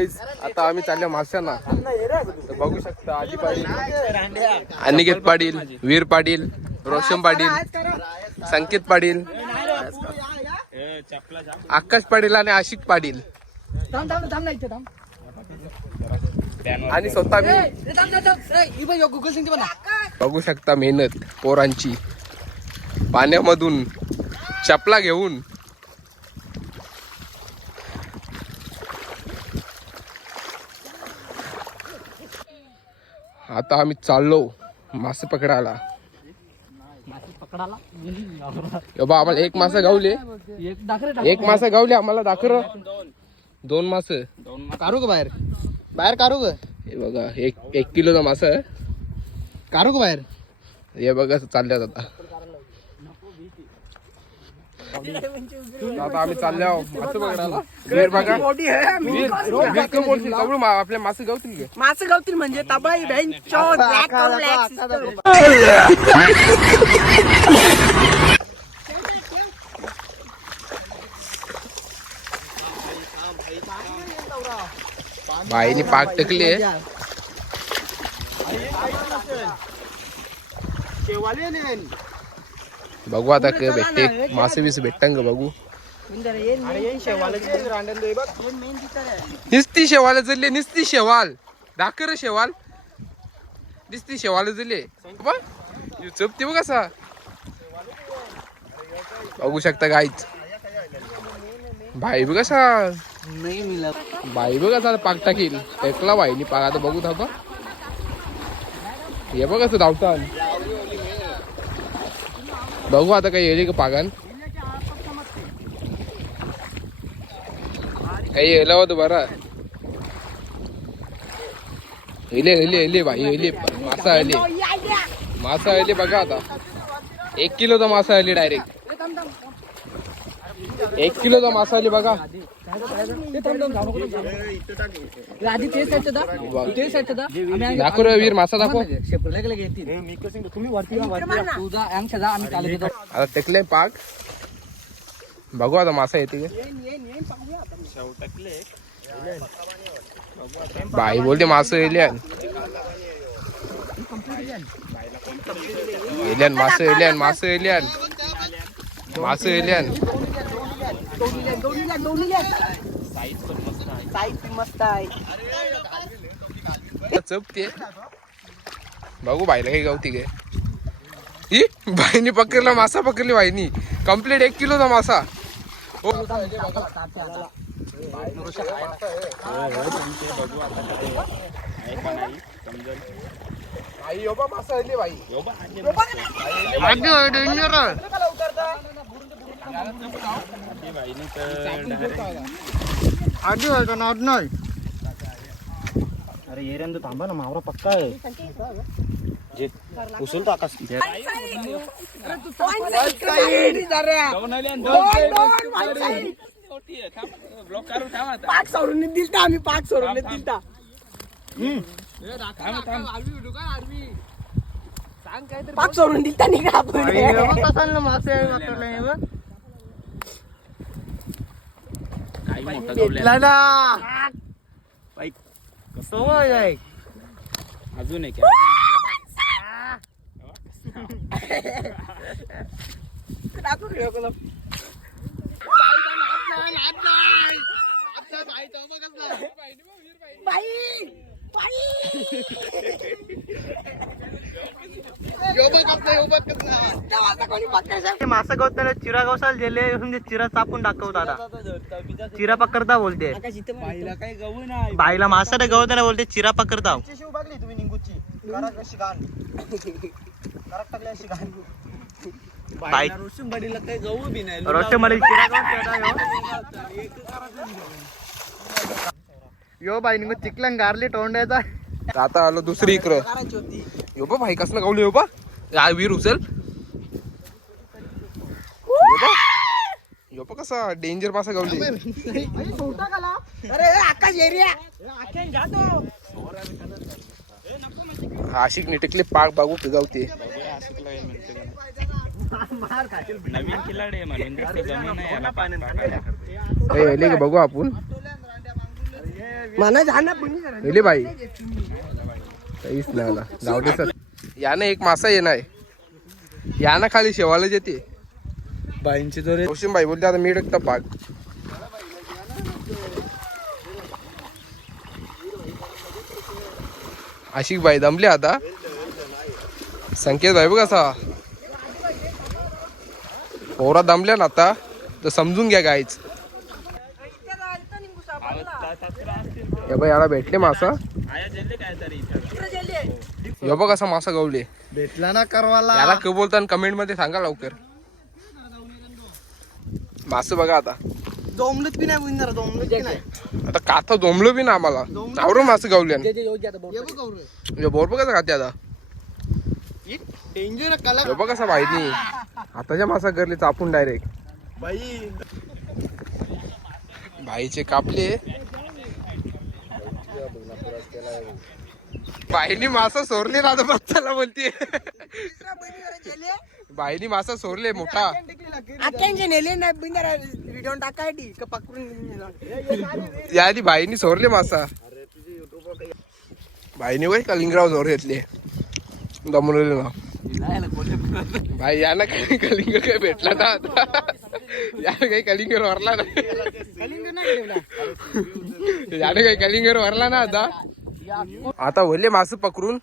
Guys आता आम्ही चाललो माशांना. बघू शकता आजी पाटील, अनिकेत पाटील, वीर पाटील, रोशन पाटील, संकेत पाटील, आकाश पाटील आणि आशिक पाटील आणि स्वतः मी. बघू शकता मेहनत पोरांची, पाण्यामधून चपला घेऊन. आता आम्ही चाललो मासे पकडायला. आम्हाला एक मासा गावले, एक मासा गावले आम्हाला. दाखर 2 मासे काढू का बाहेर बाहेर काढू का? हे बघा, एक किलोचा मासा आहे. काढू का बाहेर? हे बघा चालल्यात आता. आता आम्ही चाललो मासे पकडायला. वीर बघा, वीर कम बोलतील आपल्या मासे गावतील का? मासे गावतील म्हणजे तबाई बहीण बाईनी पाक टकले. बघू आता काय भेटते, मासे बीस भेटतं का बघू. निस्ती शेवाल जल्ले, निस्ती शेवाल दाखर शेवाल निस्ती शेवाल जल्ले चपते बघ कसा. बघू शकता गाईच, भाई बघ कसा, बाई बघ कसा पाक टाकील. टेकला बाईनी पाक. आता बघू थांबा, हे बघ कसं धावता. बघू आता काही येईल का पागान. काही येला होतं बरा. हिले हिले हिले बाई हिले. मासा आले, मासा आले बघा. आता 1 किलोचा मासा आले डायरेक्ट. 1 किलोचा मासा आले बघा. दाखव रे वीर, मासा दाखव. आता टेकले पाक. बघू आता मासा येते का. बाई बोलते मासा एलियन, एलियन मासा एलियन, मासा एलियन, मासा एलियन. चपते. बघू बाईला काही गावती काय. ही बाईनी पकडला मासा, पकडली बाईनी कम्प्लीट 1 किलोचा मासा. हो मासा आली बाई. अरे येऱ्यांदा थांबा ना, मावरा पक्का आहे. उचलतो आकाश. पाक सोडून दिलता आम्ही, पाक सोडून दिलता. पाक सोडून दिलता निघा आपण. मासे अजून एक मासा गवताना चिरा गवसाल गेले म्हणजे चिरा चापून टाकवत. आता चिरा पकडता बोलते बाईला. मासा गवताना बोलते चिरा पकडता. तुम्ही निंगूची यो बाई निघू चिकलन गारली तोंडायचा. आता आलो दुसरी इकडं. यो बा भाई कसला गावली. यो बा वीर उचल. यो बा कसा डेंजर मासा गावली. आशिक निटकले पाक. बघू गावते. नवीन खिलाडी म्हणून बघू आपण. मला जाणार पण गेली बाई काहीच नाही आला जाऊ दे सर यानं एक मासा येणार यानं खाली शेवायला येते बाईंची जोरे कौशिम बाई बोलते आता मी टाकता पाक आशिक बाई दमले आता संकेत भाई बघ असा पोरा दमल्या ना आता तर समजून घ्या गायच या बाई याला भेटले मासा आया जेल्ले काय तरी या बघ असा मासा गवले भेटला ना करवाला याला क बोलता कमेंट मध्ये सांगा लवकर मास बघा आता दोमलत बी नाही बुंदर दोमलत बी नाही आता काथा जमलो बी ना आम्हाला आवरून मास गावले बोर बघ कसं खाते आता डेंजर कला हे बघ कसा माहिती आताच्या मासा करले चापून डायरेक्ट बाई भाईचे कापले बाईनी मासा सोरले ना आता बघताला बोलते बाईनी मासा सोरले मोठा आख्यांचे नेले नाही बुंदर व्हिडिओ टाकायची का पकडून या आधी बाईनी सोरले मासा बाईनी वय कलिंगराव जोर घेतले दमवलेले ना भाई यानं काही कलिंग काही भेटला ना आता यानं काही कलिंगर वरला ना यानं काही कलिंगर वरला ना आता होले मास पकडून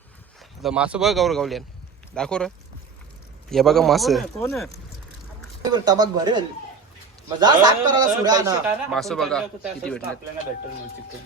आता मास बघ गौर गावल्यान दाखव र हे बघा मास तबाक भरेल मजा साफ करायला सुरा ना मास बघा किती भेटले